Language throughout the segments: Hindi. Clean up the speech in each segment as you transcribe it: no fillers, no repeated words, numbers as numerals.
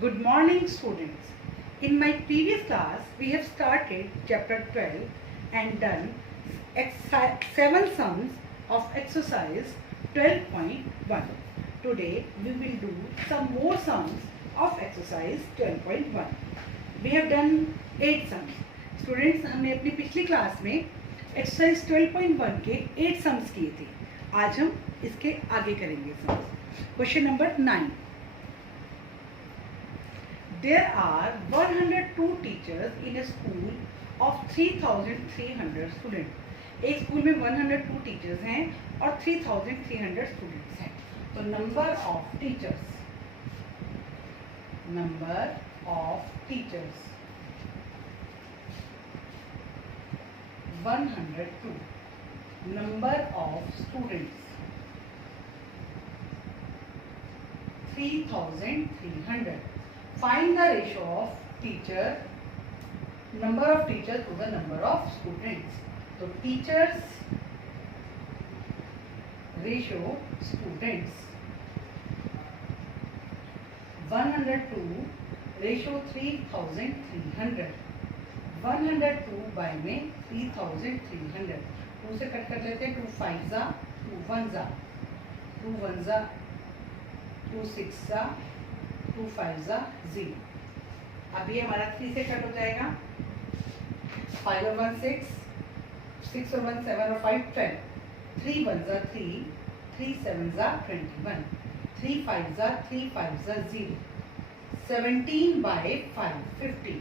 Good morning, students. In my previous class, we have started chapter 12 and done 7 sums of exercise 12.1. Today, we will do some more sums of exercise 12.1. We have done 8 sums. Students, हमने अपनी पिछली क्लास में एक्सरसाइज 12.1 के 8 सम्स किए थे. आज हम इसके आगे करेंगे sums. Question number 9. There are 102 teachers in a school of 3,300 students. एक स्कूल में 102 टीचर्स हैं और 3,300 स्टूडेंट्स हैं. तो number of teachers 102. Number of students 3,300. Find the ratio of number of teachers to the number of students. So teachers ratio students 102 ratio 3,300. 102 by में 3,300. 2 से कट कर लेते हैं. 2 5 जा 2 1 जा 2 1 जा 2 6 जा 2 5 जा 0. अब ये हमारा 3 से कट हो जाएगा. 5 और 1 6, 6 और 1 7 और 5 12. 3 1 जा 3, 3 7 जा 21, 3 5 जा 3 5 जा 0. 17 by 5 50.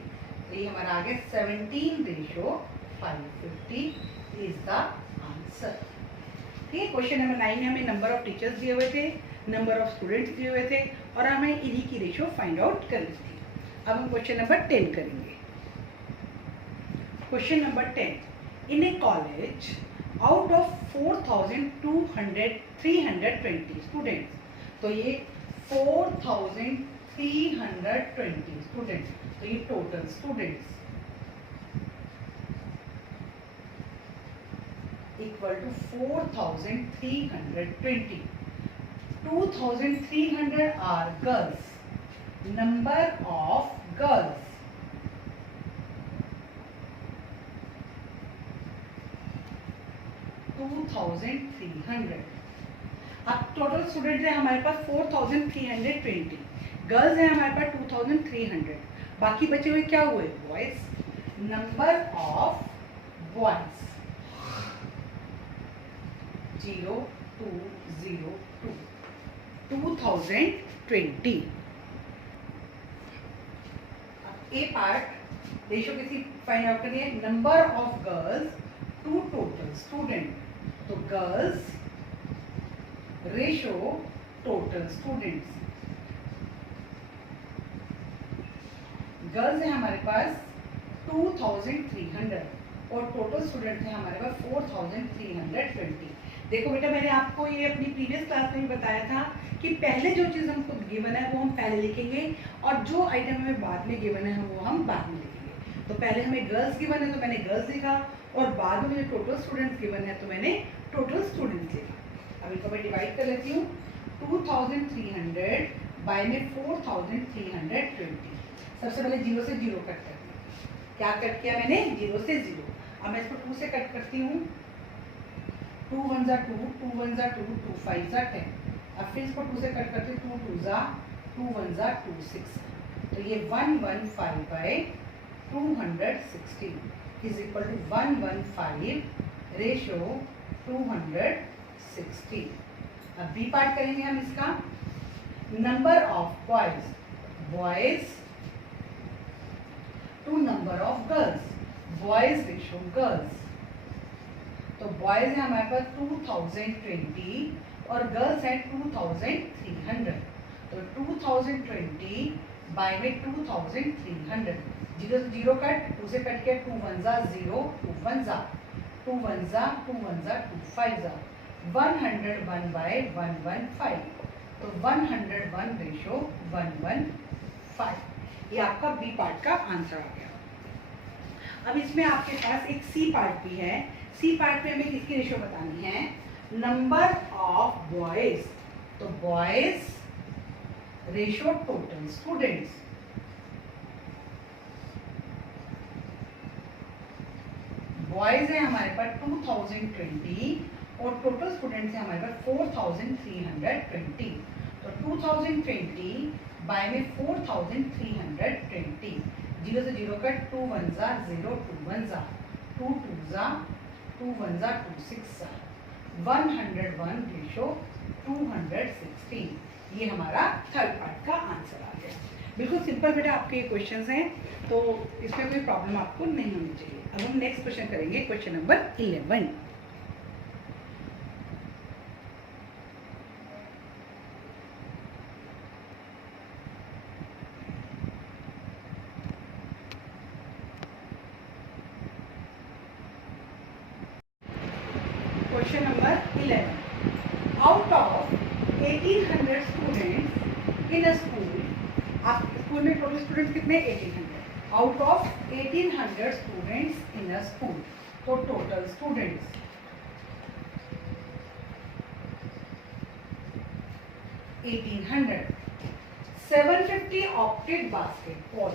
तो ये हमारा आ गया 17 रेशो 550 इज द आंसर. ठीक है. क्वेश्चन नंबर 9 में हमें नंबर ऑफ टीचर्स दिए हुए थे, नंबर ऑफ स्टूडेंट्स दिए हुए थे और हमें इन्हीं की रेशो फाइंड आउट करनी थी. अब हम क्वेश्चन नंबर 10 करेंगे. Question number 10. In a college out of 4,320 students. तो ये 4,320 स्टूडेंट्स. तो ये total students equal to 4,320. 2,300 are girls. Number of girls 2,300. अब टोटल स्टूडेंट है हमारे पास 4,320. गर्ल्स है हमारे पास 2,300. बाकी बचे हुए क्या हुए? Boys. Number of boys 0202 2020. A part ratio किसी फाइंड आउट करिए. Number of girls to total student. तो girls ratio total students. Girls है हमारे पास 2,300 और टोटल स्टूडेंट है हमारे पास 4,320. देखो बेटा, मैंने आपको ये अपनी प्रीवियस क्लास में भी बताया था कि पहले जो चीज़ हमको गिवन है वो हम पहले लिखेंगे और जो आइटम हमें बाद में गिवन है वो हम बाद में लिखेंगे. तो पहले हमें गर्ल्स गिवन है तो मैंने गर्ल्स लिखा और बाद में मुझे टोटल स्टूडेंट्स गिवन है तो मैंने टोटल स्टूडेंट्स लिखा. अब इनको मैं डिवाइड कर लेती हूँ. 2,300 बाय में 4,320. सबसे पहले 0 से 0 कट करती हूँ. क्या कट किया मैंने? 0 से 0. अब मैं इसको 2 से कट करती हूँ. 2 1 जा 2, 2 1 जा 2, 2 5 जा 10. अब फिर इसको 2 से कट करते 2 2 जा 2 1 जा 2 6. तो ये 115 by 216 is equal to 115 ratio 216. अब बी पार्ट करेंगे हम इसका. Number of boys to number of girls. Boys ratio girls. तो बॉयज है हमारे पास 2,020 और गर्ल्स है 2,300. तो 2,020 बाय में 2,300. 0 से 0 कट. 2 से कट किया. 2 1 जा 0, 2 1 जा 2 1 जा 2 1 जा 2 5 जा 101 बाय 115. तो 101 रेशो 115. ये आपका बी पार्ट का आंसर आ गया. अब इसमें आपके पास एक सी पार्ट भी है. सी पार्ट में हमें किसकी रेशो बतानी है? Number of boys. तो boys ratio total students, boys है हमारे पास 2020 और टोटल स्टूडेंट्स है हमारे पास 4320। तो 2020 बाय में 4320, 0 से 0 का 2 1 जा 0, 2 1 जा 2 2 जा 2 1 जा 2 6 जा 101 रेशो 216। ये हमारा थर्ड पार्ट का आंसर आ गया। बिल्कुल सिंपल बेटा आपके ये क्वेश्चंस हैं, तो इसमें कोई प्रॉब्लम आपको नहीं होनी चाहिए। अब हम नेक्स्ट क्वेश्चन करेंगे, question number 11। Question number 11, out of 1800 students in a school, आप स्कूल में टोटल स्टूडेंट्स कितने 1800, out of 1800 students in a school, तो total students 1800, 750 opted basketball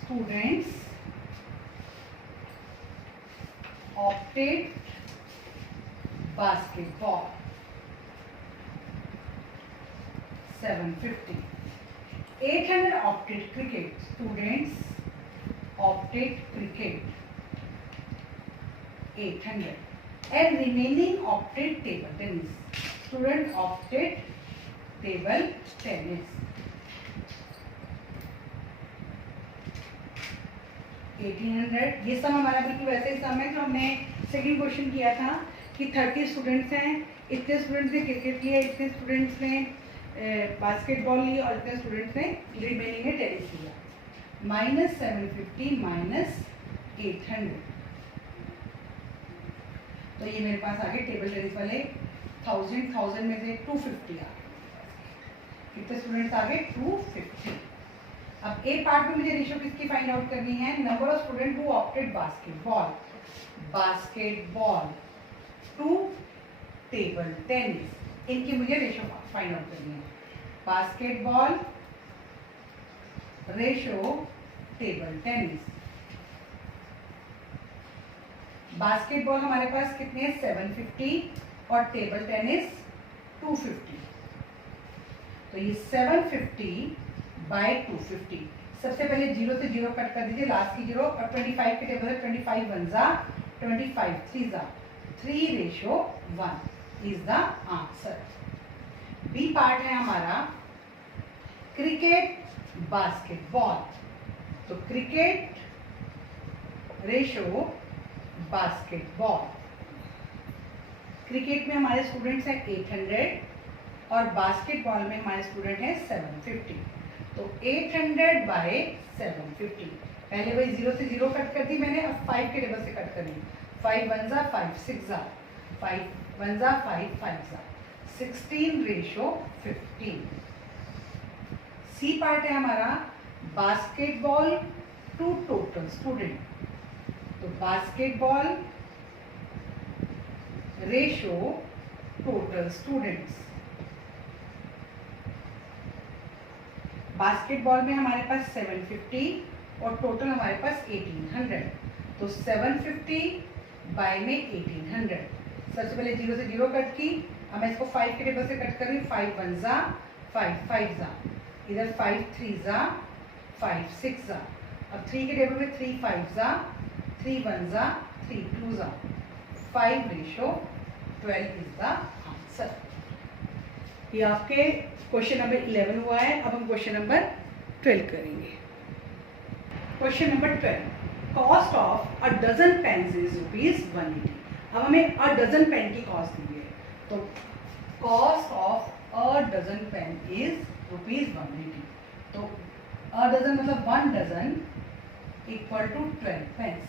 students opted basketball 750, 800 opted cricket students opted cricket 800, and remaining opted table tennis student opted table tennis 1800। ये सम हमारा बिल्कुल वैसे ही सम है जो हमने सेकंड क्वेश्चन किया था कि 30 स्टूडेंट्स हैं, इतने स्टूडेंट्स ने क्रिकेट लिया, इतने स्टूडेंट्स ने बास्केटबॉल लिया और इतने स्टूडेंट्स ने रिमेनिंग में टेनिस लिया। माइनस 750 माइनस 800, तो ये मेरे पास आगे टेबल टेनिस वाले 1000 में से 250 आ गए। कितने स्टूडेंट्स आ गए 250। अब ए पार्ट में मुझे रेशियो किसकी फाइंड आउट करनी है, number of student who opted basketball, basketball to table tennis, इनकी मुझे रेशियो फाइंड आउट करनी है। Basketball ratio table tennis, basketball हमारे पास कितने हैं 750 और टेबल टेनिस 250, तो ये 750 बाय 250। सबसे पहले 0 से 0 कट कर दीजिए, लास्ट की 0 और 25 के टेबल है 25 1 जा 25 3 जा 3 ratio 1 is the answer. B part है हमारा क्रिकेट बास्केटबॉल, तो क्रिकेट रेशो बास्केटबॉल, क्रिकेट में हमारे स्टूडेंट्स हैं 800 और बास्केटबॉल में हमारे स्टूडेंट हैं 750, तो 800 बाय 750। पहले वही 0 से 0 कट कर दी मैंने, अब 5 के टेबल से कट कर दी। 5 1 जा 5 6 जा 5 1 जा 5 5 जा 16 रेशो 15। सी पार्ट है हमारा बास्केटबॉल टू टोटल स्टूडेंट, तो basketball ratio total students, basketball में हमारे पास 750 और टोटल हमारे पास 1800, तो 750 बाय में 1800। सबसे पहले 0 से 0 कट की, अब मैं इसको 5 के टेबल से कट कर रही हूँ। 5 1 जा 5 5 जा, इधर 5 3 जा 5 6 जा, अब 3 के टेबल में 3 5 जा 3 1 जा 3 2 जा 5 रेशो 12 इज द आंसर। ये आपके क्वेश्चन नंबर 11 हुआ है। अब हम क्वेश्चन नंबर 12 करेंगे। Question number 12, cost of a dozen pens is ₹180। अब हमें अ डजन पेन की कॉस्ट दी है, तो cost of a dozen pen is ₹180, तो अ डजन मतलब 1 डजन इक्वल टू 12 पेन्स।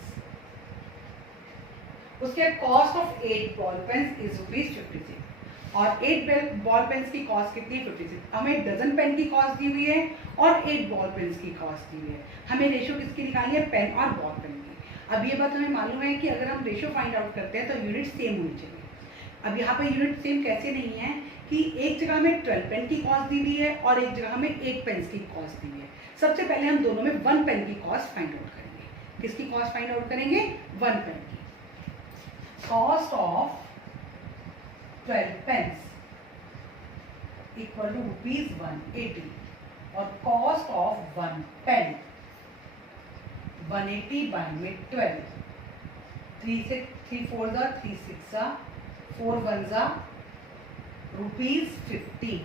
उसके cost of 8 ball pens is ₹56 और 8 बॉल पेन्स की कॉस्ट कितनी 56। हमें डजन पेन की कॉस्ट दी हुई है और 8 बॉल पेन्स की कॉस्ट दी हुई है। हमें रेशो किसकी निकालनी है, पेन और बॉल पेन की। अब ये बात हमें मालूम है कि अगर हम रेशो फाइंड आउट करते हैं तो यूनिट सेम होनी चाहिए। अब यहाँ पर यूनिट सेम कैसे नहीं है, कि एक जगह हमें 12 पेन की कॉस्ट दी हुई है और एक जगह हमें 1 पेन की कॉस्ट दी हुई है। सबसे पहले हम दोनों में 1 पेन की कॉस्ट फाइंड आउट करेंगे। किसकी कॉस्ट फाइंड आउट करेंगे? 1 पेन की। Cost of 12 pens equal to ₹180 और कॉस्ट ऑफ 1 पेन 180 बाय में 12, 3 से 3 4 जा 3 6 जा 4 1 जा ₹15।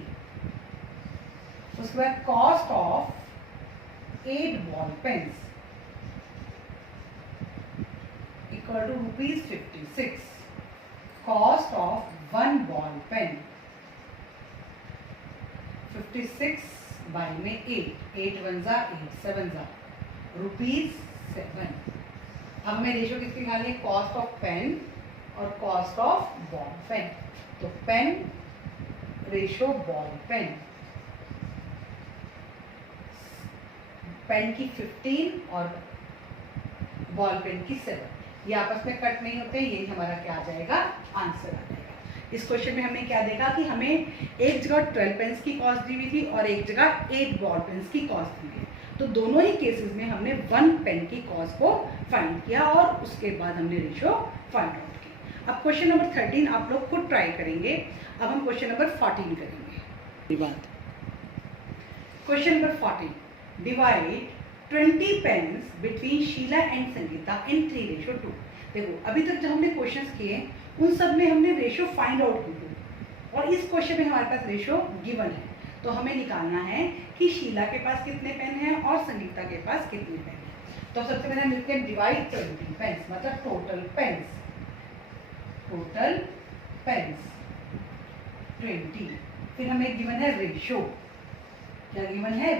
उसके बाद cost of 8 ball pens equal to ₹56। Cost of 1 ball pen 56 by में 8 1 जा 8 7 जा ₹7। अब हमें रेशो किसकी निकालनी है? कॉस्ट ऑफ पेन और कॉस्ट ऑफ बॉल पेन। तो pen ratio ball pen, pen की 15 और बॉल पेन की 7, ये आपस में कट नहीं होते, ये हमारा क्या आ जाएगा? आंसर आ जाएगा। इस क्वेश्चन में हमने क्या देखा कि हमें एक जगह 12 पेन्स की कॉस्ट दी हुई थी और एक जगह 8 बॉल पेन्स की कॉस्ट दी हुई है। तो दोनों ही केसेस में हमने 1 पेन की कॉस्ट को फाइंड किया और उसके बाद हमने रेशो फाइंड आउट की। अब क्वेश्चन नंबर 13 आप लोग खुद ट्राई करेंगे। अब हम क्वेश्चन नंबर 14 करेंगे। Question number 14, divide 20 pens between Sheela and Sangeeta in 3:2। देखो अभी तक जो हमने क्वेश्चंस किए उन सब में हमने रेशो फाइंड आउट की और इस क्वेश्चन में हमारे पास रेशो गिवन है। तो हमें निकालना है कि शीला के पास कितने पेन हैं और संगीता के पास कितने पेन हैं। तो सबसे पहले हम लिखते हैं डिवाइड 20 पेन्स, मतलब टोटल पेन्स 20। फिर हमें गिवन है रेशो। क्या गिवन है?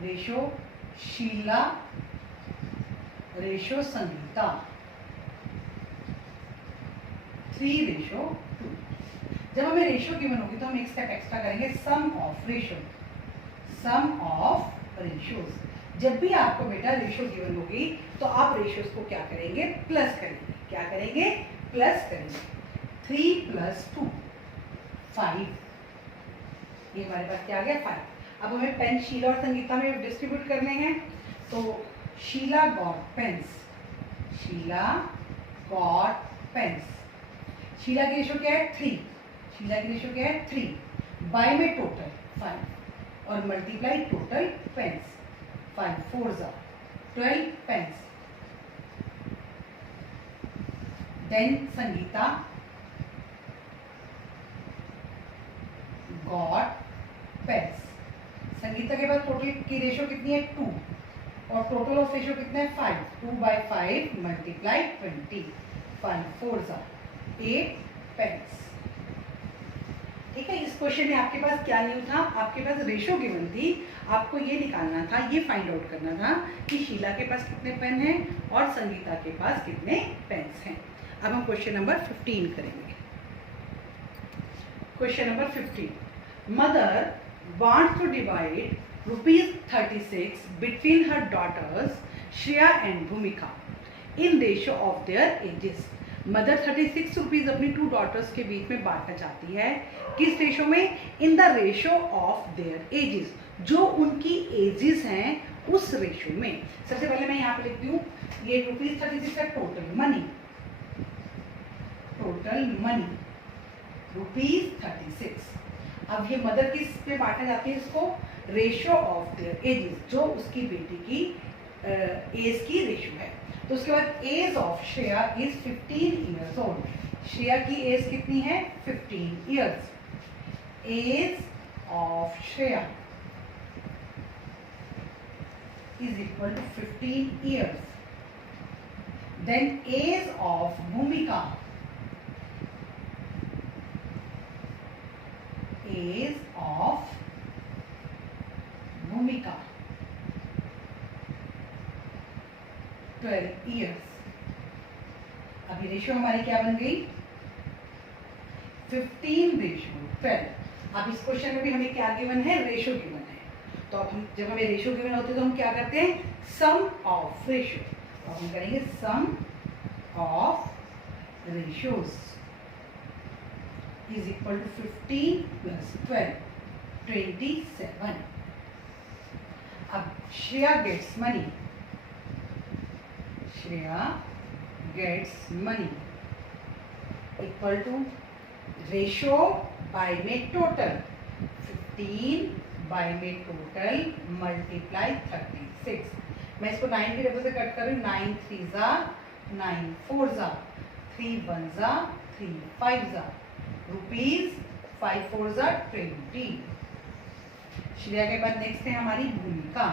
Ratio Sheela ratio Sangeeta 3:2। जब हमें रेशो गिवन होगी तो हम एक स्टेप एक्स्ट्रा करेंगे, सम ऑफ रेशियोज। जब भी आपको बेटा रेशो गिवन होगी तो आप रेशियोज को क्या करेंगे? प्लस करेंगे। क्या करेंगे? प्लस करेंगे। 3 + 2 5, ये हमारे पास क्या आ गया? 5। अब हमें पेन शीला और संगीता में डिस्ट्रीब्यूट करने हैं। तो शीला गॉट पेन्स, शीला की रेशो क्या है? 3 बाय में टोटल 5 और मल्टीप्लाई टोटल पेन्स 5 4 जा 12 pens. Then Sangeeta got pens, Sangeeta के पास टोटल की रेशो कितनी है? 2 और टोटल ऑफ रेशो कितना है? 5। 2 बाय 5 मल्टीप्लाई 20 5 4 जा 8 पेन्स। ठीक है। इस क्वेश्चन में आपके पास क्या न्यू था? आपके पास रेशो गिवन थी, आपको ये निकालना था, ये फाइंड आउट करना था कि शीला के पास कितने पेन हैं और संगीता के पास कितने पेन्स हैं। अब हम क्वेश्चन नंबर 15 करेंगे। Question number 15, mother wants to divide ₹36 between her daughters Shreya and Bhumika in ratio of their ages. Mother 36 rupees अपनी 2 डॉटर्स के बीच में बांटना चाहती है। किस रेशो में? In the ratio of their edges, जो उनकी एजेस हैं उस रेशो में। सबसे पहले मैं यहाँ पे लिखती हूँ, ये ₹36 का टोटल मनी ₹36। अब ये मदर किस पे बांटना चाहती है? इसको रेशो ऑफ देयर एजेस, जो उसकी बेटी की एज की रेशो है। तो उसके बाद age of Shreya is 15 years old. Shreya की एज कितनी है? 15 years. Age of Shreya is equal to 15 years. Then age of Bhumika, age of Bhumika 12 years. अभी रेशियो हमारी क्या बन गई? 15:12। अब इस क्वेश्चन में भी हमें क्या गिवन है? रेशियो गिवन है। तो अब हम जब हमें रेशियो गिवन होते हैं तो हम क्या करते हैं? Sum of ratio. तो हम करेंगे sum of ratios. Is equal to 15 plus 12, 27. अब Shreya gets money. Shreya gets money equal to ratio by में टोटल, 15 बाय में टोटल मल्टीप्लाई 36. मैं इसको 9 की जगह से कट कर रही हूँ. 9 3 जा 9 4 जा 3 1 जा 3 5 जा रुपीज 5 4 जा 20. श्रेया के बाद नेक्स्ट है हमारी भूमिका.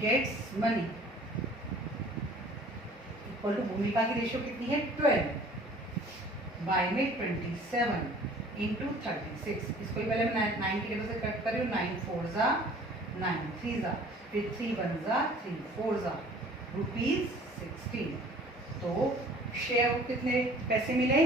गेट्स मनी इक्वल टू भूमिका की रेशियो कितनी है 12 बाय में 27 इंटू 36. इसको ही पहले मैं 9 की जगह से कट कर रही हूँ. 9 4 जा 9 3 जा फिर 3 1 जा 3 4 जा रुपीज 16. तो शेयर को कितने पैसे मिले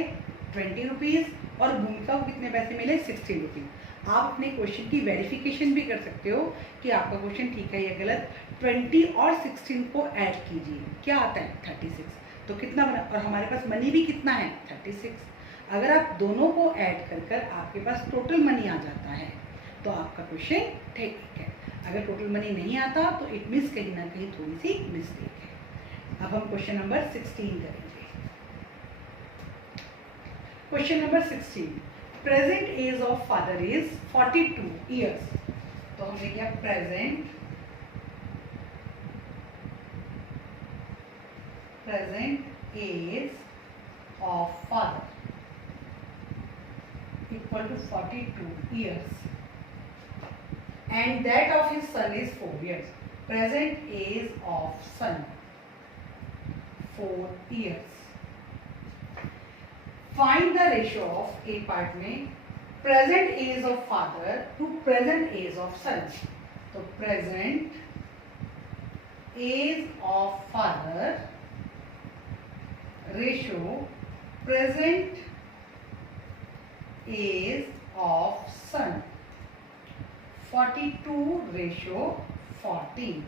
20 रुपीज और भूमिका को कितने पैसे मिले 16 रुपीज. आप अपने क्वेश्चन की वेरिफिकेशन भी कर सकते हो कि आपका क्वेश्चन ठीक है या गलत. 20 और 16 को ऐड कीजिए, क्या आता है 36. तो कितना बना, और हमारे पास मनी भी कितना है 36. अगर आप दोनों को ऐड कर कर आपके पास टोटल मनी आ जाता है तो आपका क्वेश्चन ठीक है. अगर टोटल मनी नहीं आता तो इट मीन्स कहीं ना कहीं थोड़ी सी मिस्टेक है. अब हम क्वेश्चन नंबर 16 करेंगे. Question number 16. Present age of father is 42 years. तो हमने किया present age of father equal to 42 years and that of his son is 4 years. Present age of son 4 years. Find the ratio of A part में present age of father to present age of son. तो present age of father ratio present age of son 42 ratio 14.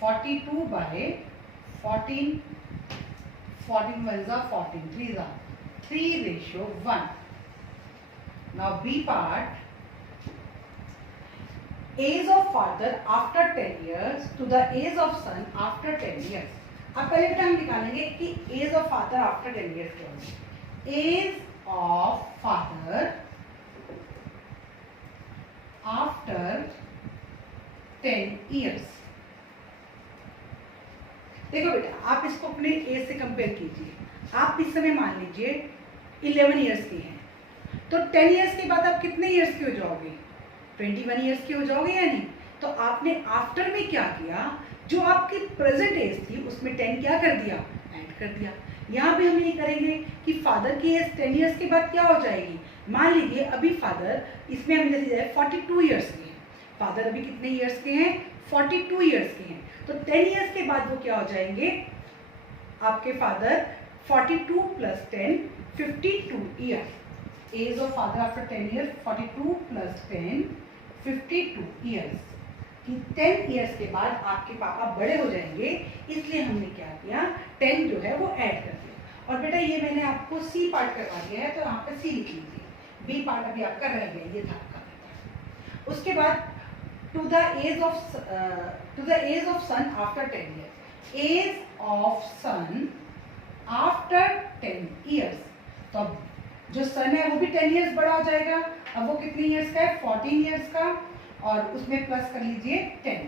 42 by 14, 14 1s are 14, 3s are 3 ratio 1. Now B part, age of father after 10 years to the age of son after 10 years. अब पहले बेटा हम निकालेंगे कि age of father after 10 years क्या होगी. Age of father after 10 years. देखो बेटा आप इसको अपने एज से कंपेयर कीजिए. आप इस समय मान लीजिए 11 इयर्स की हैं तो 10 इयर्स के बाद आप कितने इयर्स के हो जाओगे 21 इयर्स के हो जाओगे या नहीं. तो आपने आफ्टर में क्या किया, जो आपकी प्रेजेंट एज थी उसमें 10 क्या कर दिया ऐड कर दिया. यहाँ भी हम ये करेंगे कि फादर की एज 10 इयर्स के बाद क्या हो जाएगी. मान लीजिए अभी फादर इसमें हम जैसे जाए 42 इयर्स के हैं. फादर अभी कितने इयर्स के हैं 42 इयर्स के हैं. तो 10 इयर्स के बाद वो क्या हो जाएंगे आपके father 42 plus 10 52 years. Age of father after 10 years 42 plus 10 52 years. कि 10 इयर्स के बाद आपके पापा बड़े हो जाएंगे, इसलिए हमने क्या किया 10 जो है वो ऐड कर दिया. और बेटा ये मैंने आपको सी पार्ट करवा दिया है तो यहाँ पे सी लिख लीजिए. बी पार्ट अभी आपका रह गया, ये था आपका. उसके बाद to the age of son after 10 years. Age of son after 10 years. तो अब जो सन है वो भी 10 इयर्स बड़ा हो जाएगा. अब वो कितने इयर्स का है 14 इयर्स का और उसमें प्लस कर लीजिए 10.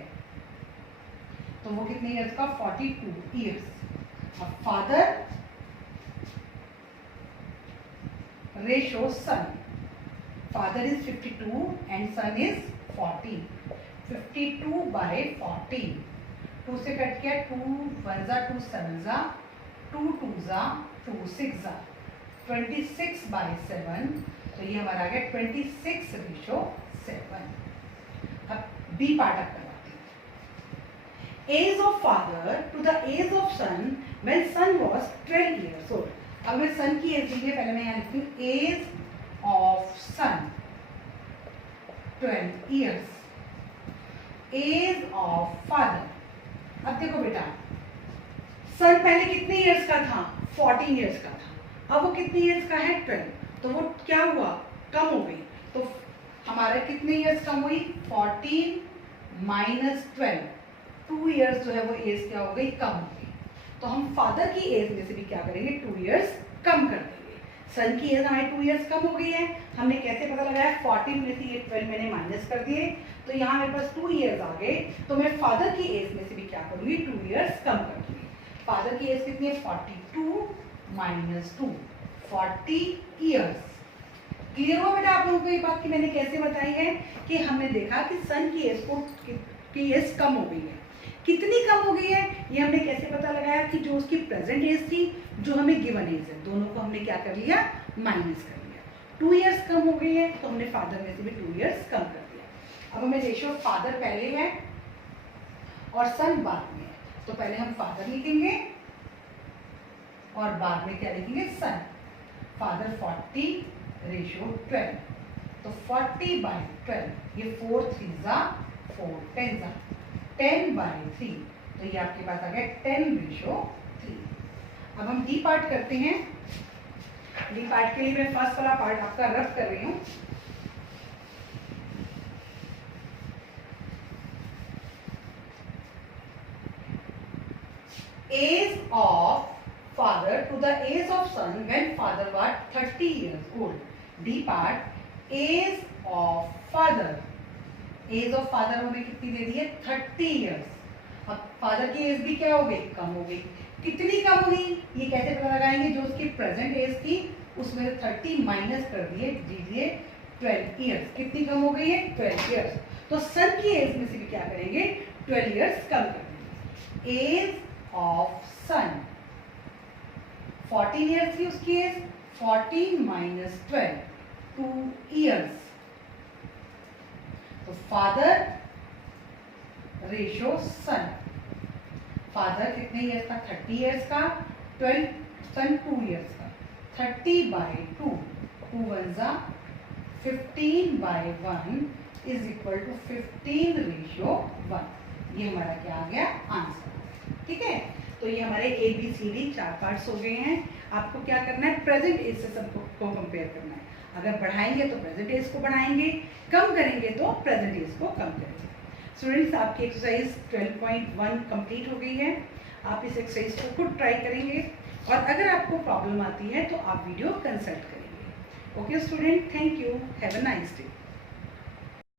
तो वो कितने इयर्स का 42 इयर्स. अब father ratio son, father is 52 and son is 14. 52 by 14, 2 से कट किया 2 1 जा 2 7 जा 2 2 जा 2 6 जा 26 बाय 7. तो ये हमारा आ गया 26 रेशो 7. अब बी पार्ट अप करवाते हैं. Age of father to the age of son when son was 12 years old. अब मैं सन की एज लीजिए, पहले मैं यहाँ लिखती हूँ age of son 12 years. Age of father, अब देखो बेटा सन पहले कितने इयर्स का था 14 ईयर्स का था, अब वो कितने ईयर्स का है 12, तो वो क्या हुआ, कम हो गई। तो हमारे कितने ईयर्स कम हुई, 14 माइनस 12, 2 ईयर्स जो है वो एज क्या हो गई, कम हो गई। तो हम फादर की एज में से भी क्या करेंगे, 2 ईयर्स कम कर देंगे। सन की एज हमारी 2 ईयर्स कम हो गई है, हमने कैसे पता लगाया, 14 में से ये 12 मैंने माइनस कर दिए, तो यहाँ मेरे पास 2 ईयर्स आ गए, तो मैं फादर की एज में से भी क्या करूंगी, 2 ईयर्स कम कर दूंगी। फादर की एज कितनी है, 42 माइनस 2, 40 ईयर्स। क्लियर हुआ बेटा आप लोगों को ये बात कि मैंने कैसे बताई है, कि हमने देखा कि सन की एज की एज कम हो गई है, कितनी कम हो गई है ये हमने कैसे पता लगाया, कि जो उसकी प्रेजेंट एज थी, जो हमें गिवन एज है, दोनों को हमने क्या कर लिया, माइनस कर लिया। 2 ईयर्स कम हो गई है, तो हमने फादर में से भी 2 ईयर्स कम कर दिया। अब हमें रेशियो फादर पहले है और सन बाद में है, तो पहले हम फादर लिखेंगे और बाद में क्या लिखेंगे, सन। फादर 40 रेशियो 12, तो 40/12, ये 4 3 जा 4, 10 जा 10/3, तो ये आपके पास आ गया 10/3। अब हम डी पार्ट करते हैं। डी पार्ट के लिए मैं फर्स्ट वाला पार्ट आपका रब कर रही हूं। Age of father to the age of son when father was 30 years old. D part, age of father. Age of father हमें कितनी दे दी है, 30 ईयर्स। अब फादर की एज भी क्या हो गई, कम हो गई। कितनी कम हो गई, ये कैसे पता लगाएंगे, जो उसकी प्रेजेंट एज थी उसमें 30 माइनस कर दिए, दीजिए 12 ईयर्स। कितनी कम हो गई है, 12 ईयर्स। तो सन की एज में से भी क्या करेंगे, 12 ईयर्स कम कर देंगे। एज ऑफ सन 14 ईयर्स थी उसकी एज, 14 माइनस 12, 2 ईयर्स। तो फादर रेशियो सन, फादर कितने ईयर्स का, 30 ईयर्स का, 12 सन 2 ईयर्स का, 30/2, 2 1 जा 15/1 इज इक्वल टू 15 रेशियो 1। ये हमारा क्या आ गया, आंसर। ठीक है, तो ये हमारे ABCD 4 पार्ट्स हो गए हैं। आपको क्या करना है, प्रेजेंट एज से सबको कंपेयर करना है। अगर बढ़ाएंगे तो प्रेजेंट एज को बढ़ाएंगे, कम करेंगे तो प्रेजेंट एज को कम करेंगे। स्टूडेंट्स, आपकी एक्सरसाइज 12.1 कंप्लीट हो गई है। आप इस एक्सरसाइज को खुद ट्राई करेंगे और अगर आपको प्रॉब्लम आती है तो आप वीडियो कंसल्ट करेंगे। Okay student, thank you, have a nice day.